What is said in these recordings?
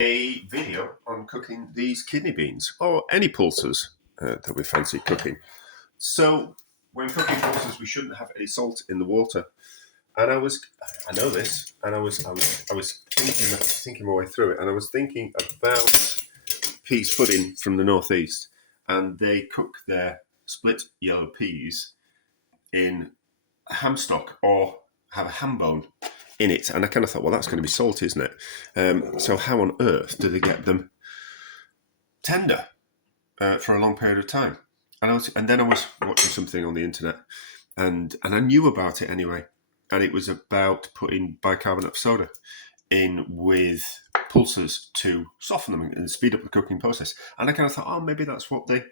A video on cooking these kidney beans or any pulses that we fancy cooking. So when cooking pulses, we shouldn't have any salt in the water. And I know this, and I was thinking my way through it, and I was thinking about peas pudding from the northeast, and they cook their split yellow peas in ham stock or have a ham bone in it, and I kind of thought, well, that's going to be salty, isn't it? So how on earth do they get them tender for a long period of time? And then I was watching something on the internet, and I knew about it anyway, and it was about putting bicarbonate of soda in with pulses to soften them and speed up the cooking process. And I kind of thought, oh, maybe that's what they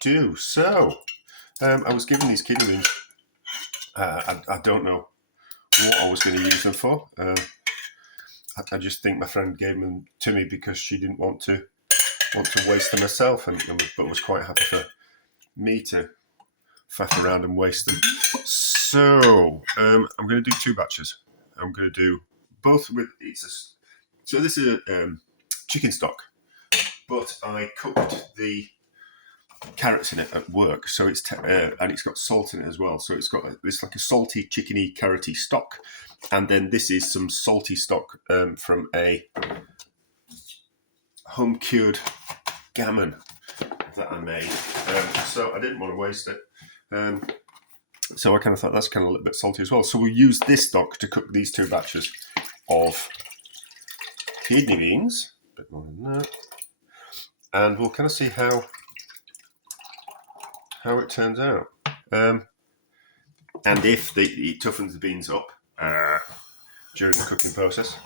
do. So I was given these kidney beans. I don't know what I was going to use them for. I just think my friend gave them to me because she didn't want to waste them herself, but was quite happy for me to faff around and waste them. So I'm going to do two batches. I'm going to do both with so this is a chicken stock, but I cooked the carrots in it at work, so it's and it's got salt in it as well. So it's got it's like a salty, chickeny, carroty stock, and then this is some salty stock from a home cured gammon that I made. So I didn't want to waste it. So I kind of thought that's kind of a little bit salty as well. So we'll use this stock to cook these two batches of kidney beans, a bit more than that, and we'll kind of see how it turns out. And if it toughens the beans up during the cooking process,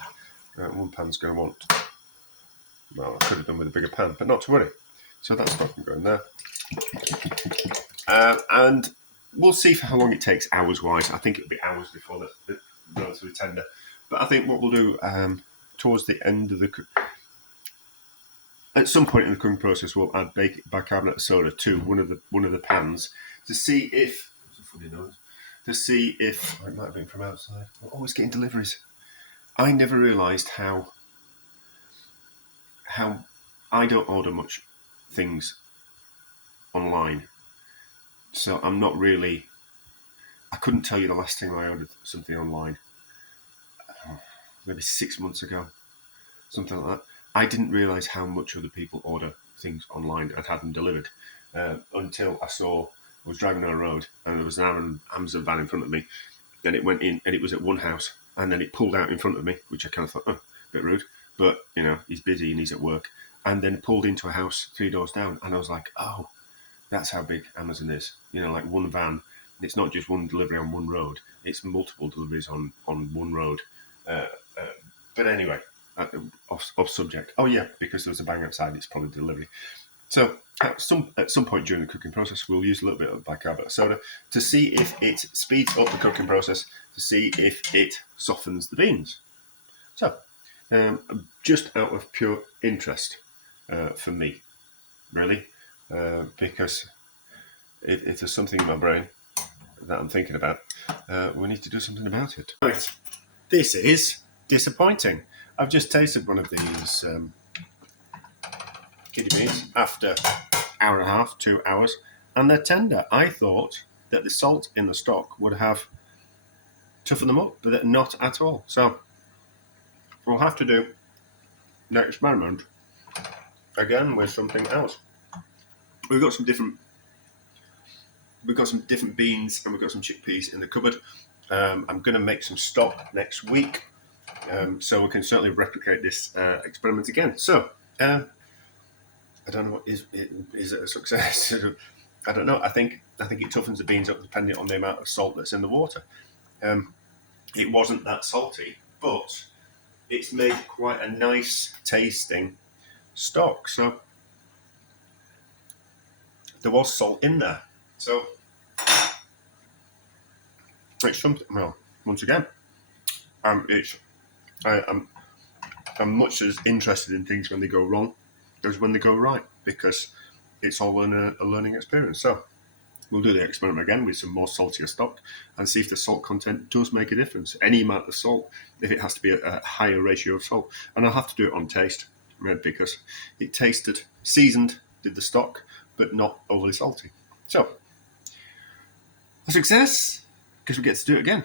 one pan's going to want, well, I could have done with a bigger pan, but not to worry. So that stock can go in there. And we'll see for how long it takes hours-wise. I think it'll be hours before they're relatively tender. But I think what we'll do towards the end of at some point in the cooking process, we'll add bicarbonate of soda to one of the pans to see if. Oh, it might have been from outside. We're always getting deliveries. I never realised how I don't order much things online, so I'm not really. I couldn't tell you the last time I ordered something online. Maybe 6 months ago, something like that. I didn't realise how much other people order things online and have them delivered until I was driving down a road and there was an Amazon van in front of me, and it went in and it was at one house, and then it pulled out in front of me, which I kind of thought, a bit rude, but he's busy and he's at work, and then pulled into a house 3 doors down, and I was like, oh, that's how big Amazon is. Like one van. It's not just one delivery on one road; it's multiple deliveries on one road. But anyway, off subject. Oh yeah, because there was a bang outside, it's probably delivery. So at some point during the cooking process, we'll use a little bit of bicarbonate of soda to see if it speeds up the cooking process, to see if it softens the beans. So just out of pure interest for me, really, because if there's something in my brain that I'm thinking about, we need to do something about it. Right, this is disappointing. I've just tasted one of these kidney beans after hour and a half, 2 hours, and they're tender. I thought that the salt in the stock would have toughened them up, but not at all. So we'll have to do the experiment again with something else. We've got some different beans and we've got some chickpeas in the cupboard. I'm going to make some stock next week, so we can certainly replicate this experiment again. So I don't know, is it a success? I don't know. I think it toughens the beans up depending on the amount of salt that's in the water. It wasn't that salty, but it's made quite a nice tasting stock. So there was salt in there. So it's something. Well, once again, I'm much as interested in things when they go wrong as when they go right, because it's all a learning experience. So We'll do the experiment again with some more saltier stock and see if the salt content does make a difference. Any amount of salt, if it has to be a higher ratio of salt. And I'll have to do it on taste because it tasted seasoned, did the stock, but not overly salty. So, a success, because we get to do it again.